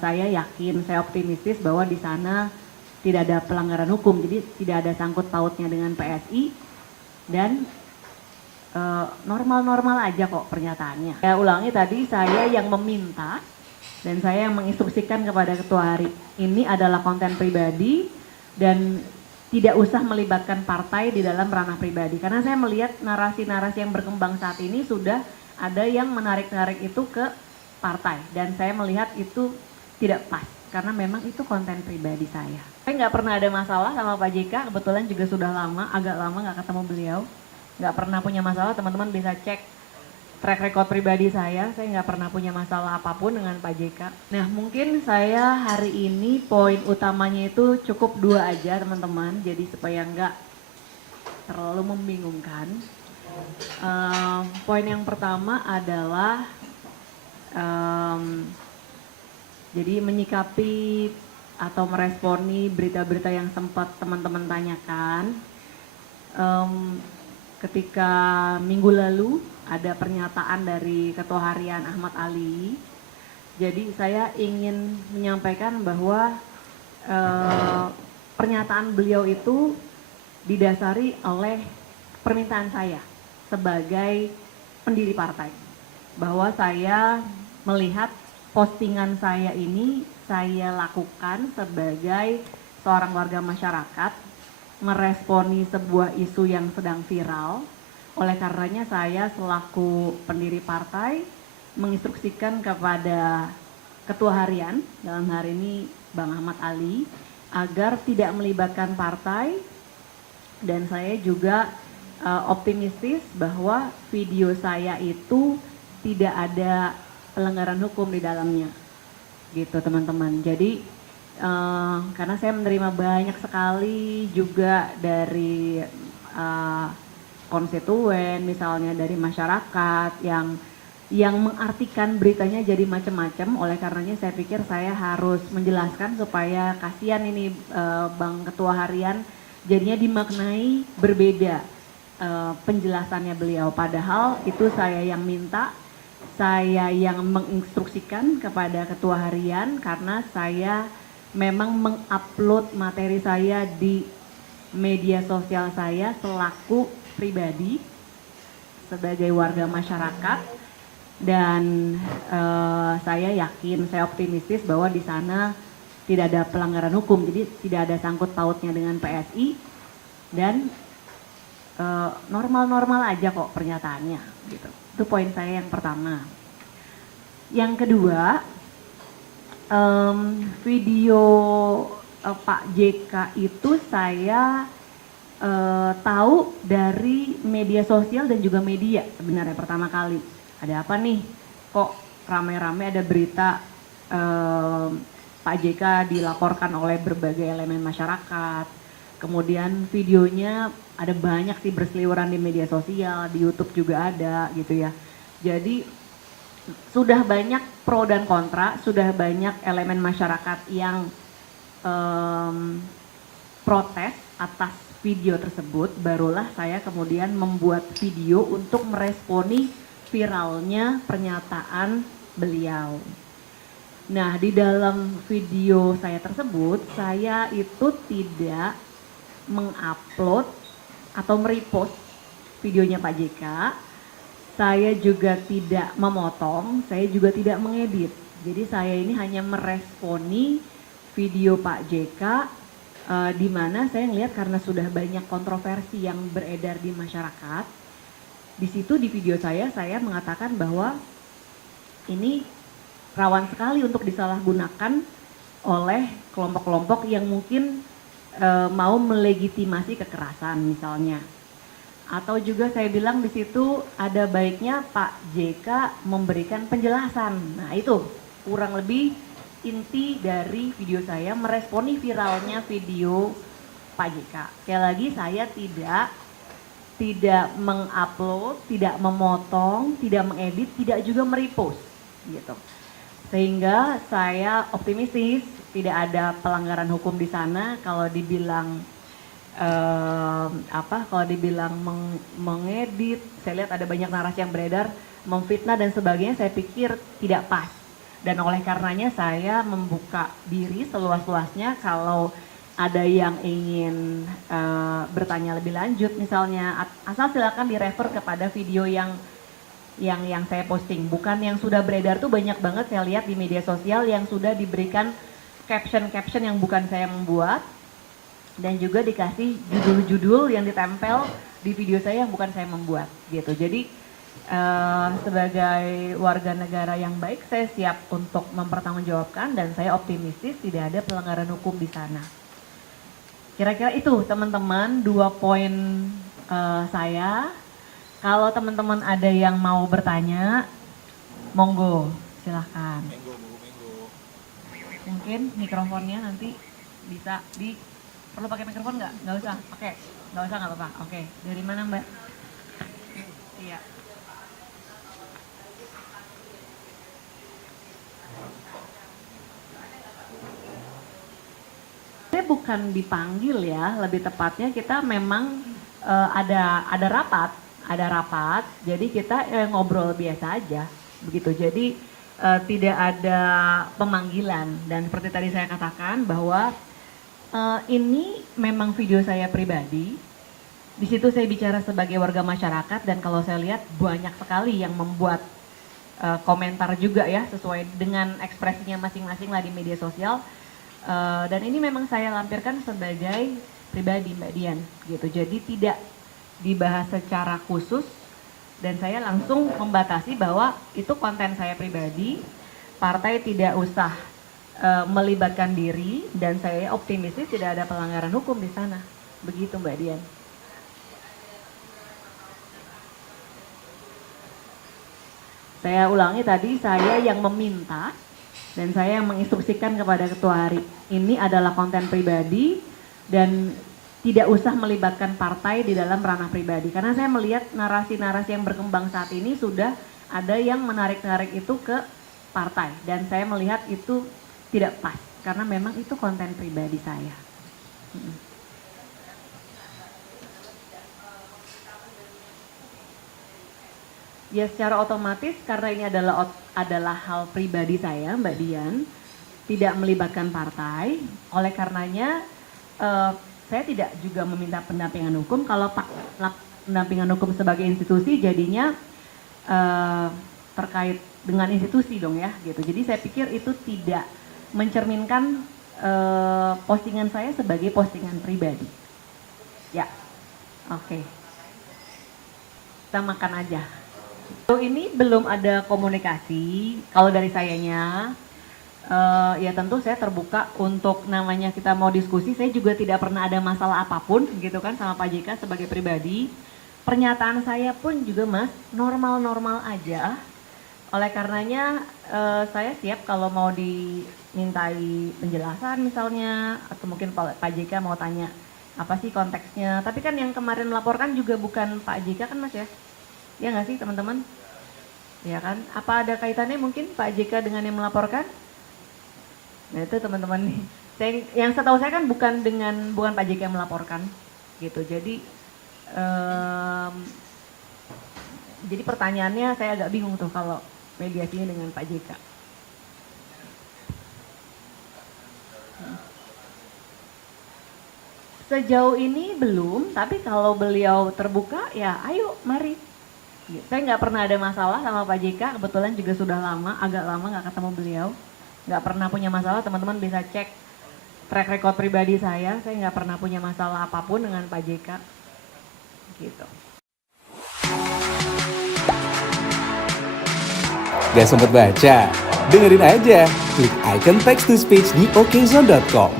saya yakin, saya optimistis bahwa di sana tidak ada pelanggaran hukum, jadi tidak ada sangkut pautnya dengan PSI dan normal-normal aja kok pernyataannya. Saya ulangi tadi, saya yang meminta dan saya yang menginstruksikan kepada ketua hari ini adalah konten pribadi dan tidak usah melibatkan partai di dalam ranah pribadi. Karena saya melihat narasi-narasi yang berkembang saat ini sudah ada yang menarik-narik itu ke partai dan saya melihat itu tidak pas karena memang itu konten pribadi saya. Saya nggak pernah ada masalah sama Pak JK, kebetulan juga sudah lama, agak lama nggak ketemu beliau. Nggak pernah punya masalah, teman-teman bisa cek track record pribadi saya nggak pernah punya masalah apapun dengan Pak JK. Nah mungkin saya hari ini poin utamanya itu cukup 2 aja teman-teman, jadi supaya nggak terlalu membingungkan. Poin yang pertama adalah jadi menyikapi atau meresponi berita-berita yang sempat teman-teman tanyakan. Ketika minggu lalu ada pernyataan dari Ketua Harian Ahmad Ali, jadi saya ingin menyampaikan bahwa pernyataan beliau itu didasari oleh permintaan saya sebagai pendiri partai, bahwa saya melihat postingan saya ini saya lakukan sebagai seorang warga masyarakat meresponi sebuah isu yang sedang viral. Oleh karenanya saya selaku pendiri partai menginstruksikan kepada Ketua Harian, dalam hari ini Bang Ahmad Ali, agar tidak melibatkan partai dan saya juga optimistis bahwa video saya itu tidak ada pelanggaran hukum di dalamnya. Gitu teman-teman. Jadi karena saya menerima banyak sekali juga dari konstituen, misalnya dari masyarakat yang mengartikan beritanya jadi macam-macam. Oleh karenanya saya pikir saya harus menjelaskan supaya kasihan ini Bang Ketua Harian jadinya dimaknai berbeda penjelasannya beliau. Padahal itu saya yang minta, saya yang menginstruksikan kepada Ketua Harian karena saya memang mengupload materi saya di media sosial saya selaku pribadi sebagai warga masyarakat dan saya yakin, saya optimistis bahwa di sana tidak ada pelanggaran hukum, jadi tidak ada sangkut pautnya dengan PSI dan normal-normal aja kok pernyataannya gitu. Itu poin saya yang pertama. Yang kedua, video Pak JK itu saya tahu dari media sosial dan juga media sebenarnya pertama kali. Ada apa nih? Kok rame-rame ada berita Pak JK dilaporkan oleh berbagai elemen masyarakat. Kemudian videonya ada banyak sih berseliweran di media sosial, di YouTube juga ada gitu ya. Jadi sudah banyak pro dan kontra, sudah banyak elemen masyarakat yang protes atas video tersebut, barulah saya kemudian membuat video untuk meresponi viralnya pernyataan beliau. Nah, di dalam video saya tersebut, saya itu tidak mengupload atau merepost videonya Pak JK. Saya juga tidak memotong, saya juga tidak mengedit. Jadi saya ini hanya meresponi video Pak JK di mana saya melihat karena sudah banyak kontroversi yang beredar di masyarakat. Di situ di video saya mengatakan bahwa ini rawan sekali untuk disalahgunakan oleh kelompok-kelompok yang mungkin mau melegitimasi kekerasan misalnya. Atau juga saya bilang di situ ada baiknya Pak JK memberikan penjelasan. Nah itu kurang lebih inti dari video saya meresponi viralnya video Pak JK. Sekali lagi saya tidak mengupload, tidak memotong, tidak mengedit, tidak juga merepost gitu. Sehingga saya optimistis tidak ada pelanggaran hukum di sana. Kalau dibilang kalau dibilang mengedit, saya lihat ada banyak narasi yang beredar, memfitnah dan sebagainya, saya pikir tidak pas. Dan oleh karenanya saya membuka diri seluas-luasnya kalau ada yang ingin bertanya lebih lanjut misalnya, asal silakan direfer kepada video yang saya posting, bukan yang sudah beredar. Tuh banyak banget saya lihat di media sosial yang sudah diberikan caption yang bukan saya membuat, dan juga dikasih judul-judul yang ditempel di video saya yang bukan saya membuat gitu. Jadi sebagai warga negara yang baik, saya siap untuk mempertanggungjawabkan dan saya optimistis tidak ada pelanggaran hukum di sana. Kira-kira itu teman-teman 2 poin saya. Kalau teman-teman ada yang mau bertanya, monggo silahkan. Mungkin mikrofonnya nanti bisa perlu pakai mikrofon nggak? Nggak usah, oke. Nggak usah, nggak apa-apa. Oke, dari mana Mbak? Iya. Saya bukan dipanggil ya, lebih tepatnya kita memang ada rapat, jadi kita ngobrol biasa aja, begitu. Jadi tidak ada pemanggilan, dan seperti tadi saya katakan bahwa ini memang video saya pribadi. Di situ saya bicara sebagai warga masyarakat, dan kalau saya lihat banyak sekali yang membuat komentar juga ya, sesuai dengan ekspresinya masing-masing lah di media sosial. Dan ini memang saya lampirkan sebagai pribadi Mbak Dian gitu. Jadi tidak dibahas secara khusus, dan saya langsung membatasi bahwa itu konten saya pribadi, partai tidak usah melibatkan diri, dan saya optimistis tidak ada pelanggaran hukum di sana. Begitu Mbak Dian. Saya ulangi tadi, saya yang meminta dan saya yang menginstruksikan kepada ketua hari ini adalah konten pribadi dan tidak usah melibatkan partai di dalam ranah pribadi. Karena saya melihat narasi-narasi yang berkembang saat ini sudah ada yang menarik-narik itu ke partai, dan saya melihat itu tidak pas karena memang itu konten pribadi saya. Ya secara otomatis karena ini adalah hal pribadi saya Mbak Dian, tidak melibatkan partai, oleh karenanya saya tidak juga meminta pendampingan hukum. Kalau pendampingan hukum sebagai institusi jadinya terkait dengan institusi dong ya gitu. Jadi saya pikir itu tidak mencerminkan postingan saya sebagai postingan pribadi. Ya, oke. Kita makan aja. Ini belum ada komunikasi. Kalau dari sayanya, ya tentu saya terbuka untuk namanya kita mau diskusi. Saya juga tidak pernah ada masalah apapun gitu kan sama Pak JK sebagai pribadi. Pernyataan saya pun juga Mas normal-normal aja. Oleh karenanya saya siap kalau mau dimintai penjelasan misalnya, atau mungkin Pak JK mau tanya apa sih konteksnya. Tapi kan yang kemarin melaporkan juga bukan Pak JK kan Mas ya? Ya nggak sih teman-teman? Ya kan? Apa ada kaitannya mungkin Pak JK dengan yang melaporkan? Nah itu teman-teman nih. Yang setahu saya kan bukan Pak JK yang melaporkan gitu. Jadi pertanyaannya saya agak bingung tuh kalau mediasinya dengan Pak JK. Sejauh ini belum, tapi kalau beliau terbuka ya ayo mari. Saya nggak pernah ada masalah sama Pak JK, kebetulan juga sudah agak lama nggak ketemu beliau. Nggak pernah punya masalah, teman-teman bisa cek track record pribadi saya nggak pernah punya masalah apapun dengan Pak JK. Gitu. Gak sempet baca? Dengerin aja, klik icon text to speech di okezone.com.